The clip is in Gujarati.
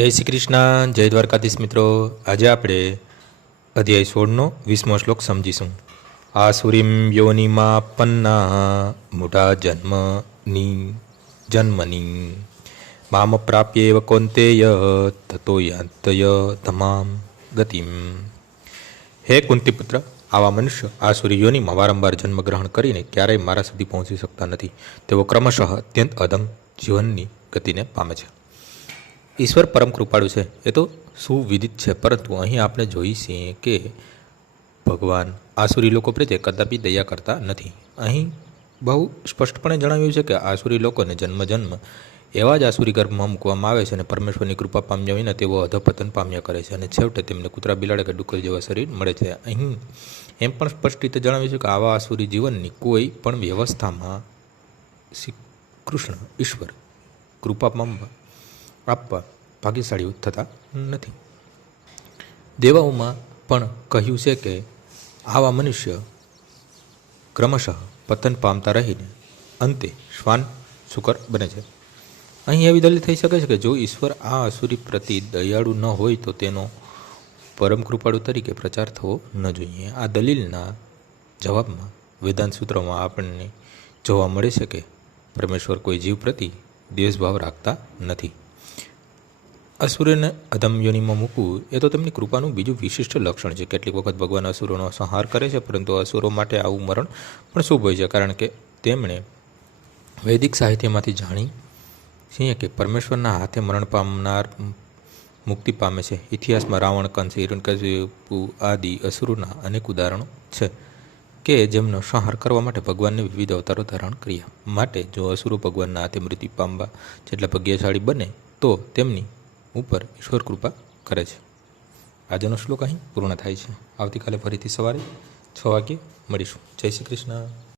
જય શ્રી કૃષ્ણ, જય દ્વારકાધીશ મિત્રો. આજે આપણે અધ્યાય 16નો 20મો શ્લોક સમજીશું. આસુરીમ યોનિમાં પન્ના મૂઢા જન્મની મામ પ્રાપ્યેવ કૌંતેય તતો યાંતય ધમામ ગતિમ. હે કુંતીપુત્ર, આવા મનુષ્ય આસુરી યોનિમાં વારંવાર જન્મગ્રહણ કરીને ક્યારેય મારા સુધી પહોંચી શકતા નથી. તેઓ ક્રમશઃ અત્યંત અધમ જીવનની ગતિને પામે છે. ઈશ્વર પરમ કૃપાળુ છે એ તો સુવિદિત છે, પરંતુ અહીં આપણે જોઈ છીએ કે ભગવાન આસુરી લોકો પ્રત્યે કદાપી દયા કરતા નથી. અહીં બહુ સ્પષ્ટપણે જણાવ્યું છે કે આસુરી લોકોને જન્મ એવા જ આસુરી ગર્ભમાં મૂકવામાં આવે છે અને પરમેશ્વરની કૃપા પામ્યા વિના તેઓ અધપતન પામ્યા કરે છે અને છેવટે તેમને કૂતરા બિલાડા કે ડુક્કર જેવા શરીર મળે છે. અહીં એમ પણ સ્પષ્ટ રીતે જણાવ્યું છે કે આવા આસુરી જીવનની કોઈ પણ વ્યવસ્થામાં શ્રી કૃષ્ણ ઈશ્વર કૃપા આપવા ભાગ્યશાળીઓ થતા નથી. દેવાઓમાં પણ કહ્યું છે કે આવા મનુષ્ય ક્રમશઃ પતન પામતા રહીને અંતે શ્વાન શુકર બને છે. અહીં એવી દલીલ થઈ શકે છે કે જો ઈશ્વર આ આસુરી પ્રતિ દયાળુ ન હોય તો તેનો પરમ કૃપાળુ તરીકે પ્રચાર થવો ન જોઈએ. આ દલીલના જવાબમાં વેદાંત સૂત્રોમાં આપણને જોવા મળે છે કે પરમેશ્વર કોઈ જીવ પ્રતિ દ્વેષભાવ રાખતા નથી. અસુરોને અધમ યોનિમાં મૂકવું એ તો તેમની કૃપાનું બીજું વિશિષ્ટ લક્ષણ છે. કેટલીક વખત ભગવાન અસુરોનો સંહાર કરે છે, પરંતુ અસુરો માટે આવું મરણ પણ શુભ હોય છે, કારણ કે તેમણે વૈદિક સાહિત્યમાંથી જાણી છીએ કે પરમેશ્વરના હાથે મરણ પામનાર મુક્તિ પામે છે. ઇતિહાસમાં રાવણ, કંસ, હિરણ્યકશિપુ આદિ અસુરોના અનેક ઉદાહરણો છે કે જેમનો સંહાર કરવા માટે ભગવાનને વિવિધ અવતારો ધારણ કર્યા. માટે જો અસુરો ભગવાનના હાથે મૃત્યુ પામવા જેટલા ભાગ્યશાળી બને તો તેમની ઉપર ઈશ્વર કૃપા કરે છે. આજનો શ્લોક અહીં પૂર્ણ થાય છે. આવતીકાલે ફરીથી સવારે 6 વાગ્યે મળીશું. જય શ્રી કૃષ્ણ.